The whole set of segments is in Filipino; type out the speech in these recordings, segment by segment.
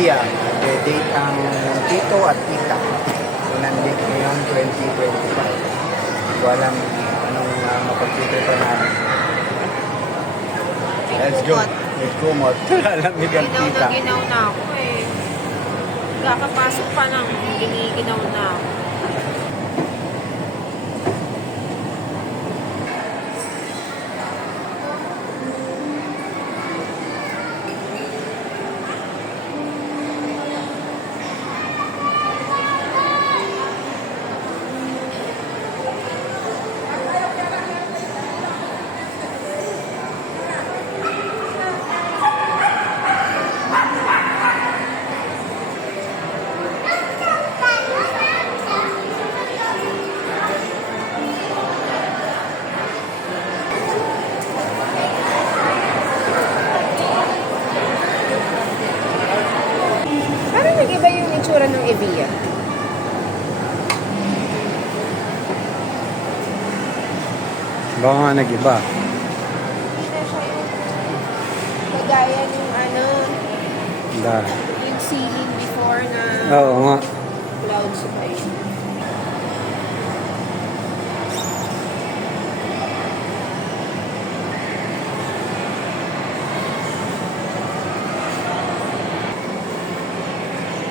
Evia. Nag-date ang tito at tita. So, nandito ngayon 2025. Hindi ko alam anong mapag-tito pa namin. Let's go. Let's go, Mot. Alamig ang tita. Ginaw na ako eh. Kakapasok pa ng giniginaw na ako. Parang nag-iba yung itsura ng Evia. Baka nga nag-iba. Hindi na siya yung kagaya yung ano, yung ceiling before na Oo nga. clouds pa yun.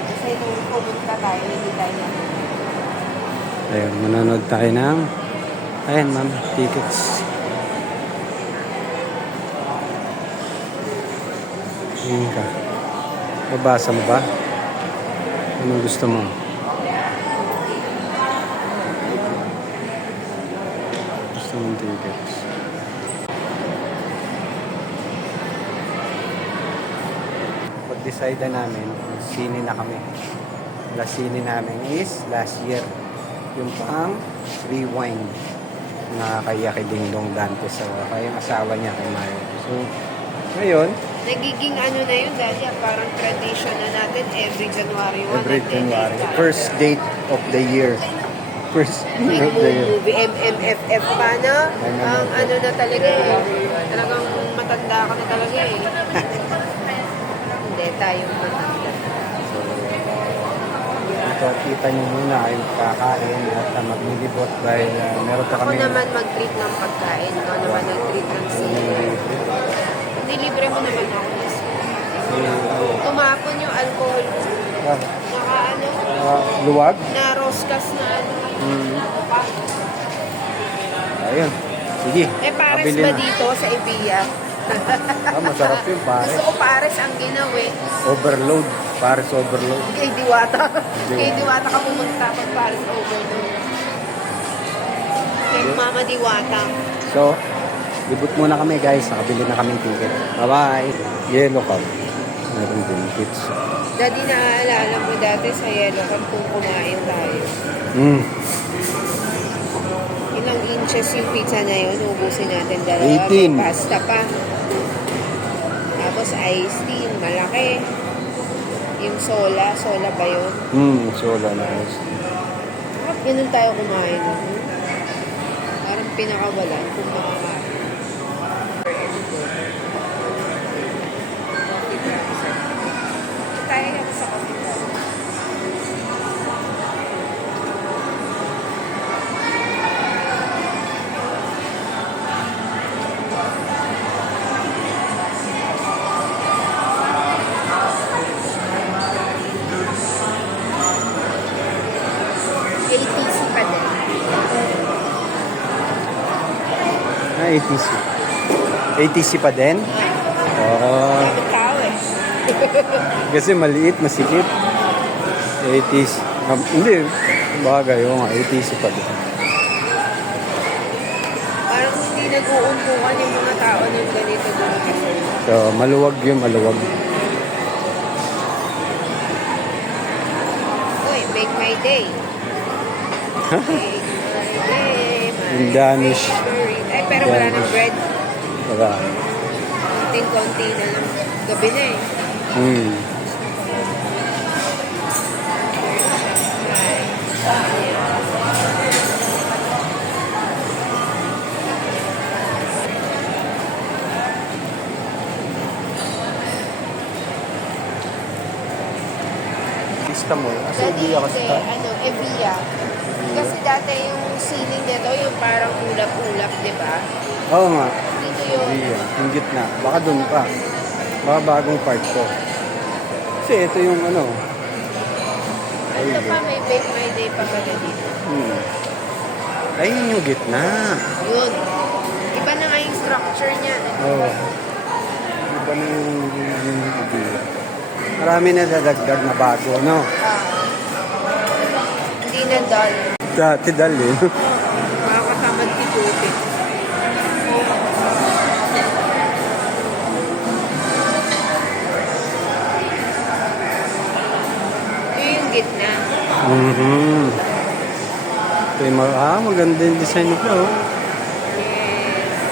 Kasi nung pumunta tayo, hindi tayo natin. Ayun, manonood tayo ng... Ayan, ma'am. Tickets. Ayan ka. Babasa mo ba? Anong gusto mo? Gusto mong tickets. Pag-decide na namin, sine na kami. Last sine namin is last year. Yung pang Rewind na kay Ding Dong Dante sa kayong asawa niya kay Mayo. So, ngayon, Nagiging ano na yun dahil parang tradition na natin every January 1. every January, first date of the year. First date of the year. Movie, MMFF pa na. Ang ano na talaga eh. Talagang matanda ka na talaga eh. Hindi, tayong matanda. Ito, kita niyo muna yung kakain at maglilibot dahil meron pa Ako kami. naman mag-treat ng pagkain. Ako naman nag-treat ng sili. Hindi, libre mo naman ako. Tumapon yung alcohol ko. Naka ano? Luwag? Na roskas na ano. Ayun. Sige. Eh, pares kabili ba na. dito sa Evia? Masarap yun, pares. Gusto ko pares ang ginaw eh. Overload. Pares overload. Kay Diwata. Kay Diwata ka pumunta pag pares overload. Kay Mama Diwata. So, libot muna kami guys. Nakabili na kami ticket. Bye-bye. Yellow Cup. Meron din pizza. Daddy, naaalala mo dati sa Yellow Cup kung kumain tayo. Ilang inches yung pizza na yun, ubusin natin dalawa. 18. May pasta pa. Tapos iced tea, malaki. Yung sola ba yun? Sola na guys. Bakit ganun tayo kumain? Parang pinakawalan kung makakain. Tayo na sa coffee shop. ATC pa din. ATC. ATC pa din? Oo. Ikaw eh. Kasi maliit, masikip. ATC. Hindi. Bagay, oo nga. ATC pa din. Parang hindi nag-uuntungan yung mga tao ng ganito doon kasi. So, maluwag yun, maluwag. Uy, make my day. Make my day. In Danish. Ay, pero wala Danish. ng bread. Wala. Konting-konti na lang. Gabi na eh. Costa Mall. Kasi Dati Via hindi, Costa. Evia. Kasi dati yung ceiling nito, yung parang ulap-ulap, di ba? Oo nga. Dito yun. Via. Yung gitna. Baka doon pa. Baka bagong part ko. Kasi ito yung ano. Ito pa, may bake my day pa pala dito. Ayun yung gitna. Yun. Iba na nga yung structure niya. Oo. Iba na yung Via. Marami na dadagdag na bago, no? Hindi na dull. Dati dali. Makakasama si Puti. Ito yung gitna. Ito yung maganda yung design nito. Oh. Yes.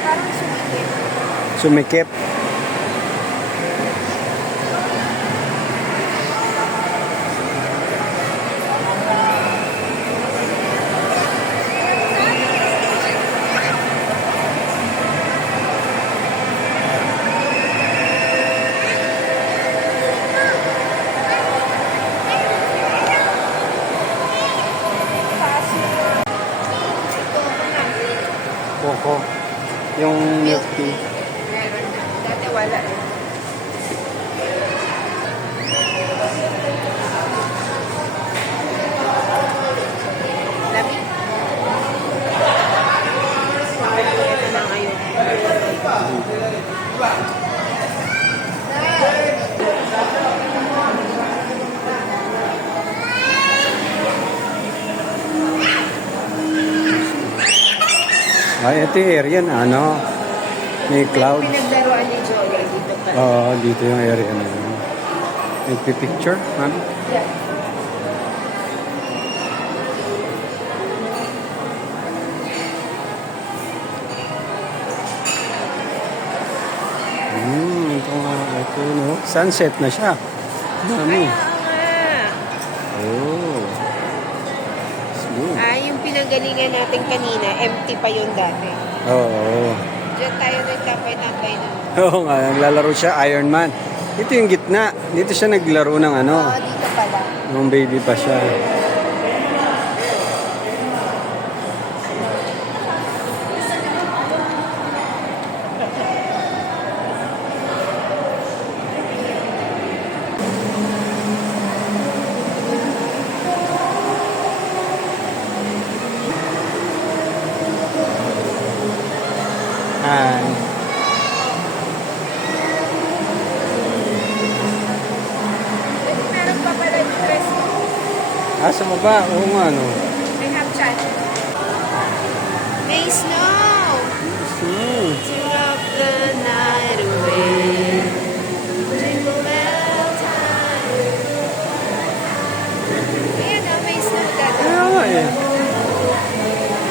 Parang sumikip. Sumikip. Coco. Yung milk tea. Meron na. Dati wala. Lamig. Ito na ngayon. Ay, ito yung area na ano. May cloud. Pinaglaruan ni Joey dito pa. Oo, dito yung area na yun. Nagpipicture, mami? Yeah. Ito nga. Ito, no? Sunset na siya. Dami. Oh. Smooth. Yung pinanggalingan natin kanina, empty pa yun dati. Oo. Diyan tayo nagtapay-tapay nun. Oo nga, naglalaro siya Iron Man. Ito yung gitna. Dito siya naglaro ng ano. Oo, dito pala. Nung baby pa siya. Hi. Meron pa pala yung dress. Sa baba. Oo nga, no. May half chat. May snow! Hmm. To rock the night away. Jingle bell time. Ayan na, may snow dati. Kaya nga eh.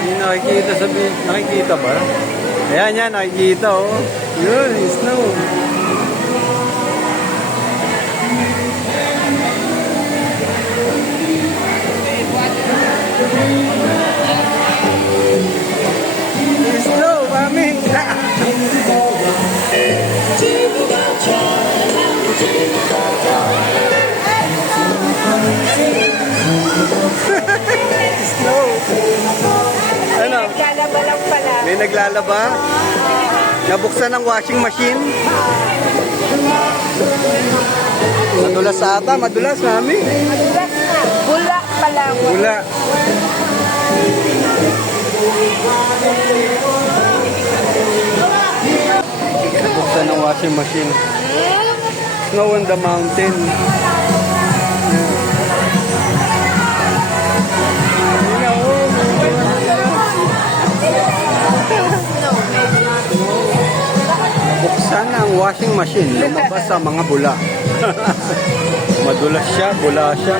Hindi nakikita nakikita ba? Ayan yan, nakikita oh. Yun, snow. Snow, mami. Snow. Ano? Naglalaba lang pala. May naglalaba? Nabuksan ang washing machine? Madulas ata, madulas mami. Madulas na. Bula pala. Bula. Nabuksan ang washing machine. Snow on the mountain. Buksan ang washing machine, lumabas sa mga bula. Madulas siya, bula siya.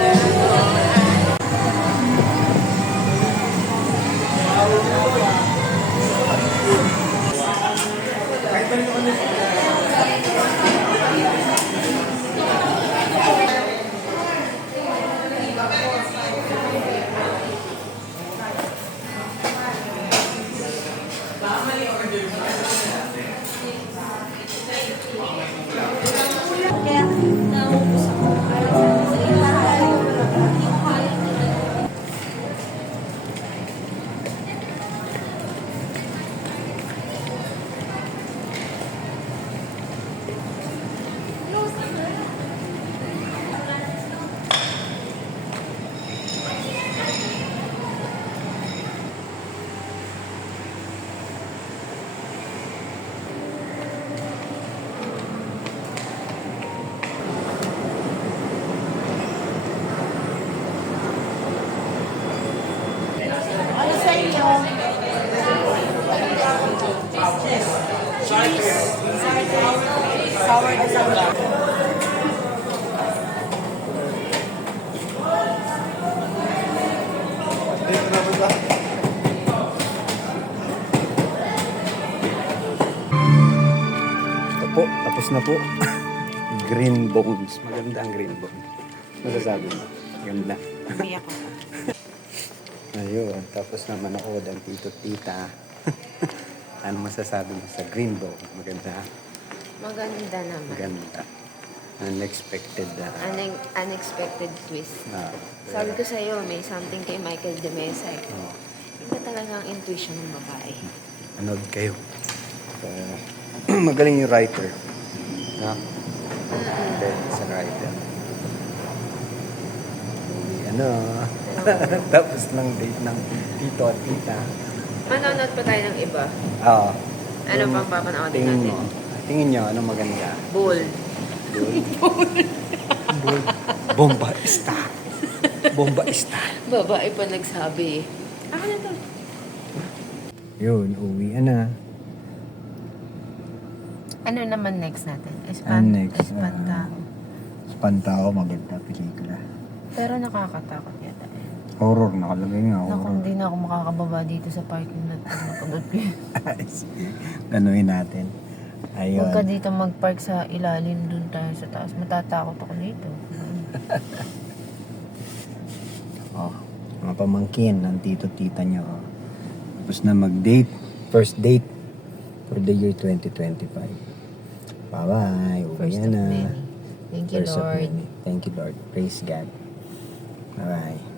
Tapos na po. Green bones. Maganda ang green bones. Masasabi mo? Ganda. Umiyak ako. Ayun. Tapos na manood ang tito-tita. Ano masasabi mo sa green bone? Maganda. Maganda naman. Maganda. Unexpected. Unexpected twist. Ah, Sabi ko sa'yo, may something kay Michael de Mesa eh. oh, Iba talaga ang intuition ng babae. anood kayo. Magaling yung writer. No? Magaling sa writer. Ano? Tapos ng date ng tito at tita. Manonood pa tayo ng iba. Oo. Ano pang papanoodin Tingin natin? mo. Tingin nyo, ano maganda? Bull. Bull. Bomba star. Bomba star. Babae pa nagsabi eh. Ako na to. Yun, uwi na. Ano naman next natin? Next, Espantao, maganda pelikula. Pero nakakatakot yata eh. Horror, nakalagay nga, Naku, horror. hindi na ako makakababa dito sa parking lot pag napagod ko yun. Ganuin natin. Ayun. Huwag ka dito mag-park sa ilalim, dun tayo sa taas. Matatakot ako dito. Oh, mga pamangkin ng tito-tita nyo. Oh. Tapos na mag-date. First date for the year 2025. Bye-bye. Uwi First of na. many. Thank you, First of Lord. many. Thank you, Lord. Praise God. Bye-bye.